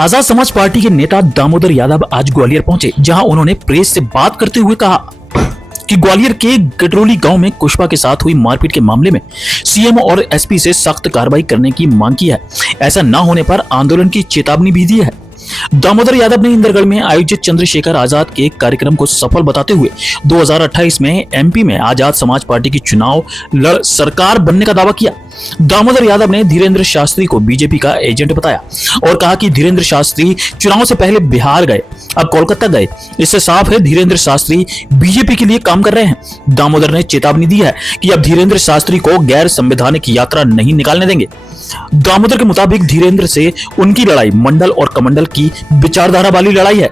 Azad Samaj party के नेता दामोदर यादव आज ग्वालियर पहुंचे, जहां उन्होंने प्रेस से बात करते हुए कहा कि ग्वालियर के गडरोली गांव में कुशवा के साथ हुई मारपीट के मामले में सीएम और एसपी से सख्त कार्रवाई करने की मांग की है। ऐसा न होने पर आंदोलन की चेतावनी भी दी है। दामोदर यादव ने इंदरगढ़ में आयोजित चंद्रशेखर आजाद के कार्यक्रम को सफल बताते हुए 2028 में एमपी में आजाद समाज पार्टी की चुनाव लड़ सरकार बनने का दावा किया। दामोदर यादव ने धीरेन्द्र शास्त्री को बीजेपी का एजेंट बताया और कहा कि धीरेन्द्र शास्त्री चुनाव से पहले बिहार गए, अब कोलकाता गए। इससे साफ है धीरेन्द्र शास्त्री बीजेपी के लिए काम कर रहे हैं। दामोदर ने चेतावनी दी है कि अब धीरेन्द्र शास्त्री को गैर संवैधानिक यात्रा नहीं निकालने देंगे। दामोदर के मुताबिक धीरेन्द्र से उनकी लड़ाई मंडल और कमंडल की विचारधारा वाली लड़ाई है।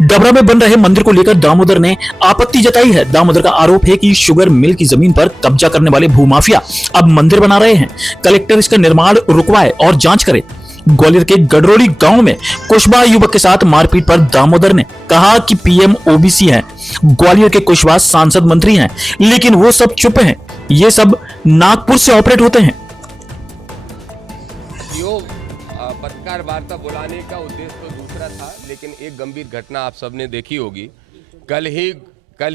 डबरा में बन रहे मंदिर को लेकर दामोदर ने आपत्ति जताई है। दामोदर का आरोप है कि शुगर मिल की जमीन पर कब्जा करने वाले भूमाफिया अब मंदिर बना रहे हैं। कलेक्टर इसका निर्माण रुकवाए और जांच करे। ग्वालियर के गडरोली गांव में कुशवा युवक के साथ मारपीट पर दामोदर ने कहा कि पीएम ओबीसी हैं, ग्वालियर के कुशवा सांसद मंत्री हैं, लेकिन वो सब चुप हैं। ये सब नागपुर से ऑपरेट होते हैं। पत्रकार वार्ता बुलाने का उद्देश्य तो दूसरा था, लेकिन एक गंभीर घटना आप सबने देखी होगी। कल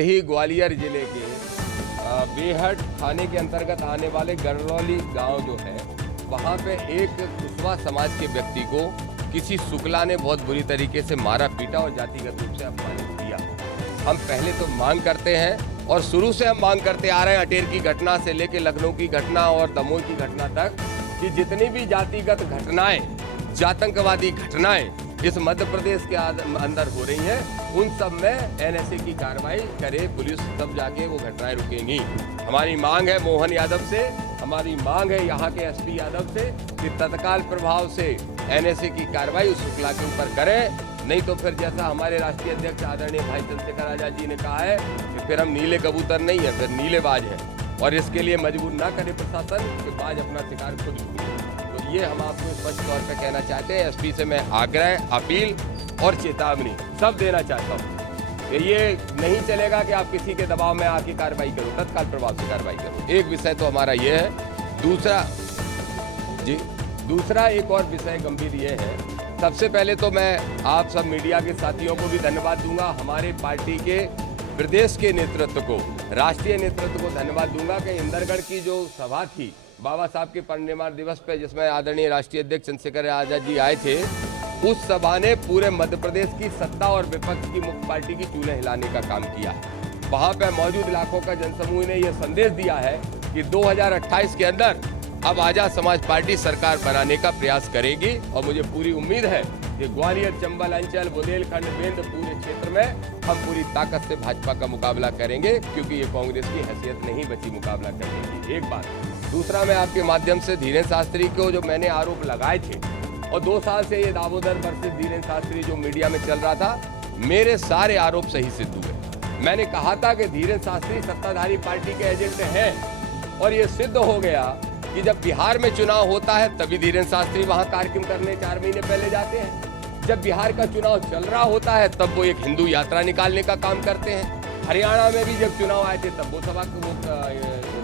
ही ग्वालियर जिले के बेहट थाने के अंतर्गत आने वाले गडरोली गांव जो है, वहां पे एक कुशवा समाज के व्यक्ति को किसी शुक्ला ने बहुत बुरी तरीके से मारा पीटा और जातिगत रूप से अपमानित किया। हम पहले तो मांग करते हैं और शुरू से हम मांग करते आ रहे हैं, अटेर की घटना से लेकर लखनऊ की घटना और दमोह की घटना तक, कि जितनी भी जातिगत घटनाएं, जातंकवादी घटनाएं इस मध्य प्रदेश के अंदर हो रही हैं, उन सब में एनएसए की कार्रवाई करे पुलिस, तब जाके वो घटनाएं रुकेंगी। हमारी मांग है मोहन यादव से, हमारी मांग है यहाँ के एसपी यादव से कि तत्काल प्रभाव से एनएसए की कार्रवाई उस शुक्ला के ऊपर करें। नहीं तो फिर जैसा हमारे राष्ट्रीय अध्यक्ष आदरणीय भाई चंद्रशेखर आजाद जी ने कहा है कि फिर हम नीले कबूतर नहीं है, फिर नीलेबाज है, और इसके लिए मजबूर ना करे प्रशासन कि बाज अपना शिकार खुद लूटे। तो ये हम आपको स्पष्ट तौर पर कहना चाहते हैं। एसपी से मैं आग्रह, अपील और चेतावनी सब देना चाहता हूँ कि ये नहीं चलेगा कि आप किसी के दबाव में आके कार्रवाई करो, तत्काल प्रभाव से कार्रवाई करो। एक विषय तो हमारा ये है। दूसरा एक और विषय गंभीर ये है। सबसे पहले तो मैं आप सब मीडिया के साथियों को भी धन्यवाद दूंगा, हमारे पार्टी के प्रदेश के नेतृत्व को, राष्ट्रीय नेतृत्व को धन्यवाद दूंगा कि इंदरगढ़ की जो सभा थी बाबा साहब के परिनिर्वाण दिवस पे, जिसमें आदरणीय राष्ट्रीय अध्यक्ष चंद्रशेखर आजाद जी आए थे, उस सभा ने पूरे मध्य प्रदेश की सत्ता और विपक्ष की मुख्य पार्टी की चूल्हे हिलाने का काम किया। वहां पे मौजूद लाखों का जनसमूह ने यह संदेश दिया है कि 2028 के अंदर अब आजाद समाज पार्टी सरकार बनाने का प्रयास करेगी। और मुझे पूरी उम्मीद है कि ग्वालियर, चंबल अंचल, बुंदेलखंड, बेंद पूरे क्षेत्र में हम पूरी ताकत से भाजपा का मुकाबला करेंगे, क्योंकि ये कांग्रेस की हैसियत नहीं बची मुकाबला करने की। एक बात। दूसरा, मैं आपके माध्यम से धीरेन्द्र शास्त्री को जो मैंने आरोप लगाए थे, और 2 साल से ये दामोदर वर्सेस धीरेन्द्र शास्त्री जो मीडिया में चल रहा था, मेरे सारे आरोप सही सिद्ध हुए। मैंने कहा था कि धीरेन्द्र शास्त्री सत्ताधारी पार्टी के एजेंट हैं, और ये सिद्ध हो गया कि जब बिहार में चुनाव होता है तभी धीरेन्द्र शास्त्री वहां कार्यक्रम करने 4 महीने पहले जाते हैं। जब बिहार का चुनाव चल रहा होता है तब वो एक हिंदू यात्रा निकालने का काम करते हैं। हरियाणा में भी जब चुनाव आए थे तब वो सभा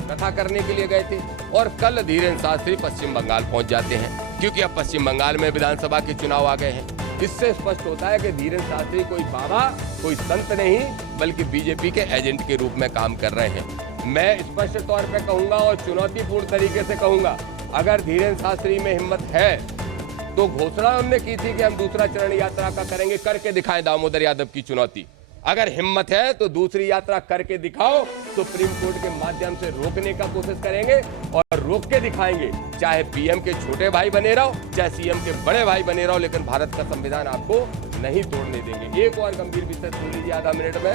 कथा करने के लिए गए थे। और कल धीरेन्द्र शास्त्री पश्चिम बंगाल पहुंच जाते हैं, क्योंकि अब पश्चिम बंगाल में विधानसभा के चुनाव आ गए हैं। इससे स्पष्ट होता है कि धीरेन्द्र शास्त्री कोई बाबा, कोई संत नहीं, बल्कि बीजेपी के एजेंट के रूप में काम कर रहे हैं। मैं स्पष्ट तौर पे कहूंगा और चुनौतीपूर्ण तरीके से कहूंगा, अगर धीरेन्द्र शास्त्री में हिम्मत है तो घोषणा हमने की थी कि हम दूसरा चरण यात्रा का करेंगे, करके दिखाएं। दामोदर यादव की चुनौती, अगर हिम्मत है तो दूसरी यात्रा करके दिखाओ। सुप्रीम कोर्ट के माध्यम से रोकने का कोशिश करेंगे और रोक के दिखाएंगे, चाहे पीएम के छोटे भाई बने रहो, चाहे सीएम के बड़े भाई बने रहो, लेकिन भारत का संविधान आपको नहीं तोड़ने देंगे। एक और गंभीर विषय सुन लीजिए आधा मिनट में।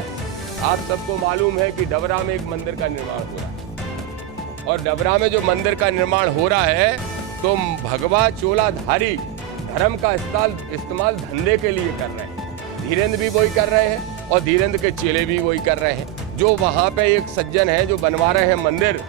आप सबको मालूम है कि डबरा में एक मंदिर का निर्माण हो रहा है, और डबरा में जो मंदिर का निर्माण हो रहा है तो भगवा चोलाधारी धर्म का इस्तेमाल धंधे के लिए कर रहे हैं। धीरेन्द्र भी वही कर रहे हैं और धीरेन्द्र के चेले भी वही कर रहे हैं। जो वहां पे एक सज्जन है जो बनवा रहे हैं मंदिर,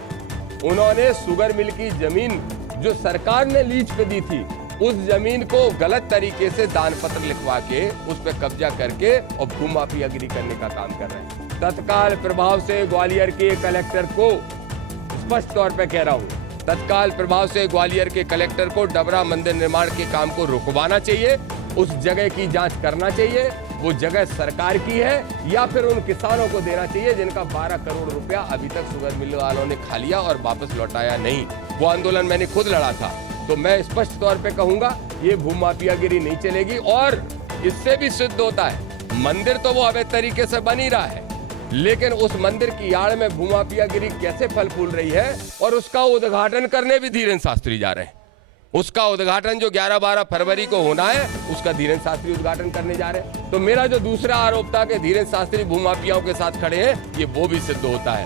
उन्होंने शुगर मिल की जमीन जो सरकार ने लीज पे दी थी, उस जमीन को गलत तरीके से दान पत्र लिखवा के उस पर कब्जा करके और भूमाफियागिरी करने का काम कर रहे हैं। तत्काल प्रभाव से ग्वालियर के कलेक्टर को स्पष्ट तौर पे कह रहा हूं तत्काल प्रभाव से ग्वालियर के कलेक्टर को डबरा मंदिर निर्माण के काम को रुकवाना चाहिए। उस जगह की जांच करना चाहिए, वो जगह सरकार की है या फिर उन किसानों को देना चाहिए जिनका 12 करोड़ रुपया अभी तक शुगर मिल वालों ने खा लिया और वापस लौटाया नहीं। वो आंदोलन मैंने खुद लड़ा था। तो मैं स्पष्ट तौर पे कहूंगा ये भूमाफियागिरी नहीं चलेगी। और इससे भी सिद्ध होता है मंदिर तो वो अवैध तरीके से बन ही रहा है, लेकिन उस मंदिर की आड़ में भूमाफियागिरी कैसे फल फूल रही है और उसका उद्घाटन करने भी धीरेन्द्र शास्त्री जा रहे हैं। उसका उद्घाटन जो 11-12 फरवरी को होना है उसका धीरेन्द्र शास्त्री उद्घाटन करने जा रहे हैं। तो मेरा जो दूसरा आरोप था कि धीरेन्द्र शास्त्री भूमाफियाओं के साथ खड़े हैं, ये वो भी सिद्ध होता है।